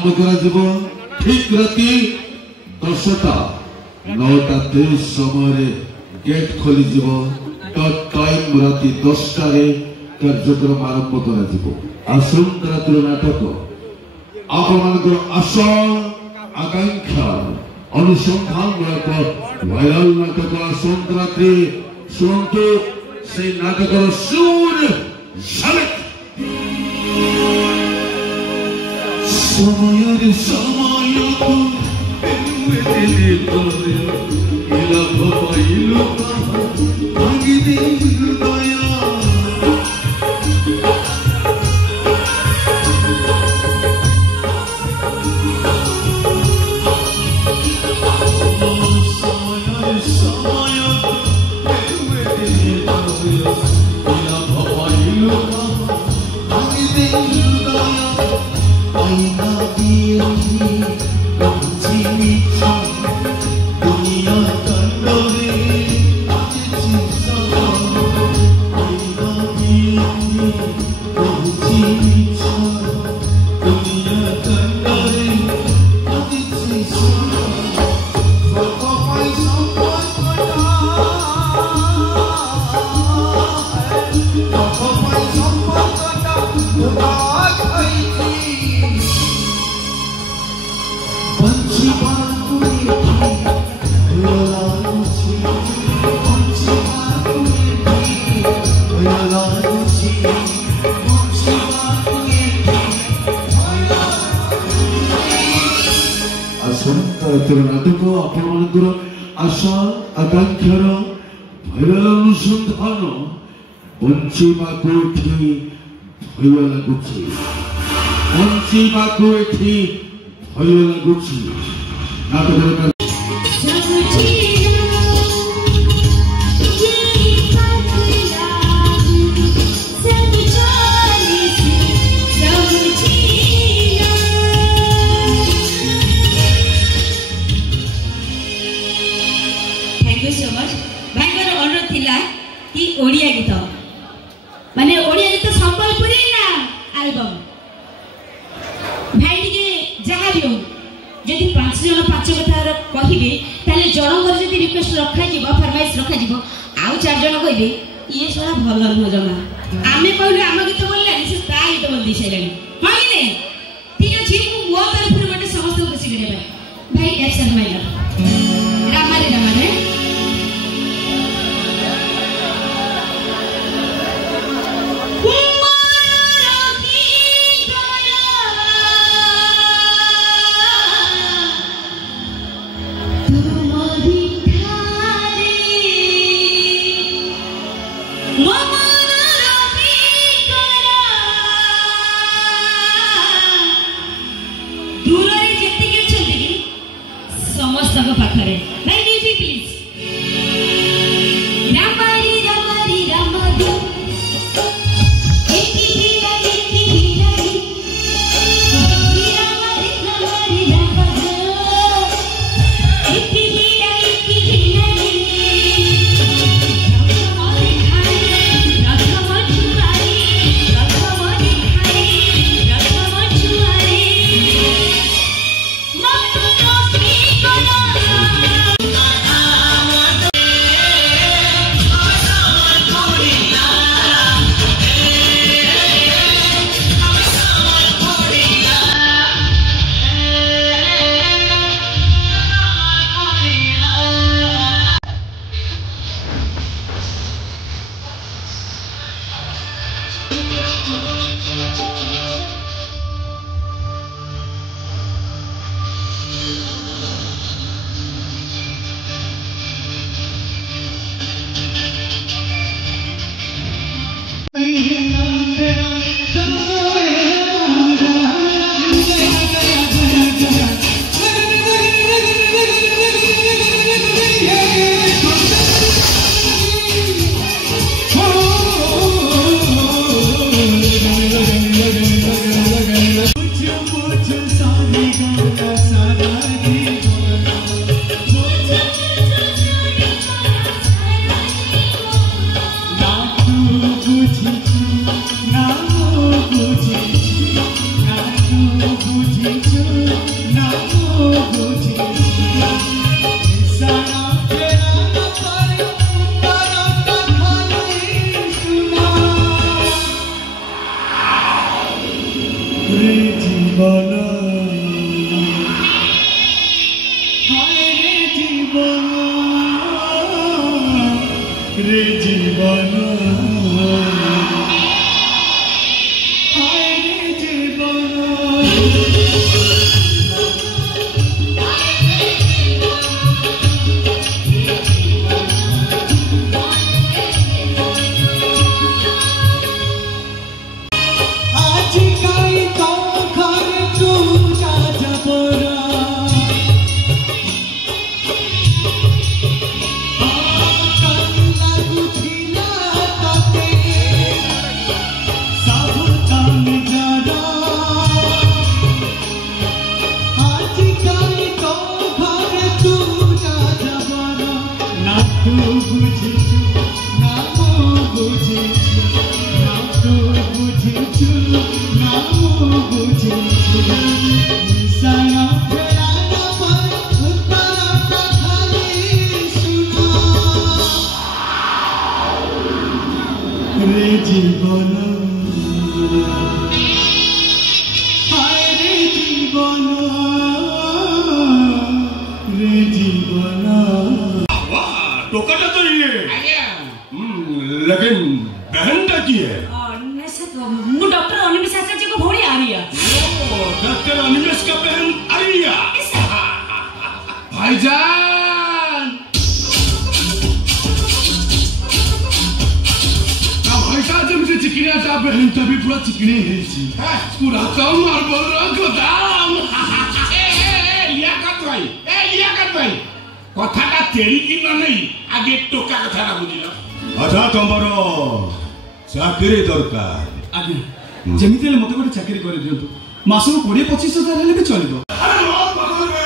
ठीक राति 10टा 9टा 23 समय गेट खोली टाइम राति 10टा कार्यक्रम आरंभ कर आसंता रातिर नाटक आपण आशा आकांक्षा अनुसंधान भाइराल नाटक आसंता राति शुणु से नाटक सुर समय समय नाटक आपण आशा आकांक्षार भैरल अनुसंधान बंचीवा भय लगुच बंचीवा भय लगुच नाटक ओडिया गीत माने ओडिया गीत संबलपुरी ना एल्बम भाई टिके जहा भी हो यदि 5 जन 5 कथा कहिबे ताले जनकर जदि रिक्वेस्ट रखा जिवो फरमाइश रखा जिवो आउ 4 जन कहिबे ये सारा भल न जमा आमे कहले आम गीत बोलले से ता गीत बोल दी छैलानी हां कि नै ठीक अछि मो तरफ गोटे समस्त खुशी करे भाई एक्शन माइला रामारे रामारे समस्त জীবন হায় রে জীবন জীবন হায় রে জীবন রে জীবন टोकाटा तो ये लेकिन बहन का की है वो डॉक्टर अनिमेश आचार्य को भोड़ी आ रही है डॉक्टर अनिमेश का बहन आलिया भाईजान भाईजान जब मुझे चिकनी आता बहन तभी पूरा चिकनी है पूरा कम और बोल रहा गोदाम लियाकत भाई कथाटा तेरी की ना नहीं आगे टोका कथाटा बुझिल अच्छा तमर चाकरी दरकार आगे जेमिति मते गोटे चाकरी कर दियंतु मासको 20-25 हजार हेले भी चलिबो अरे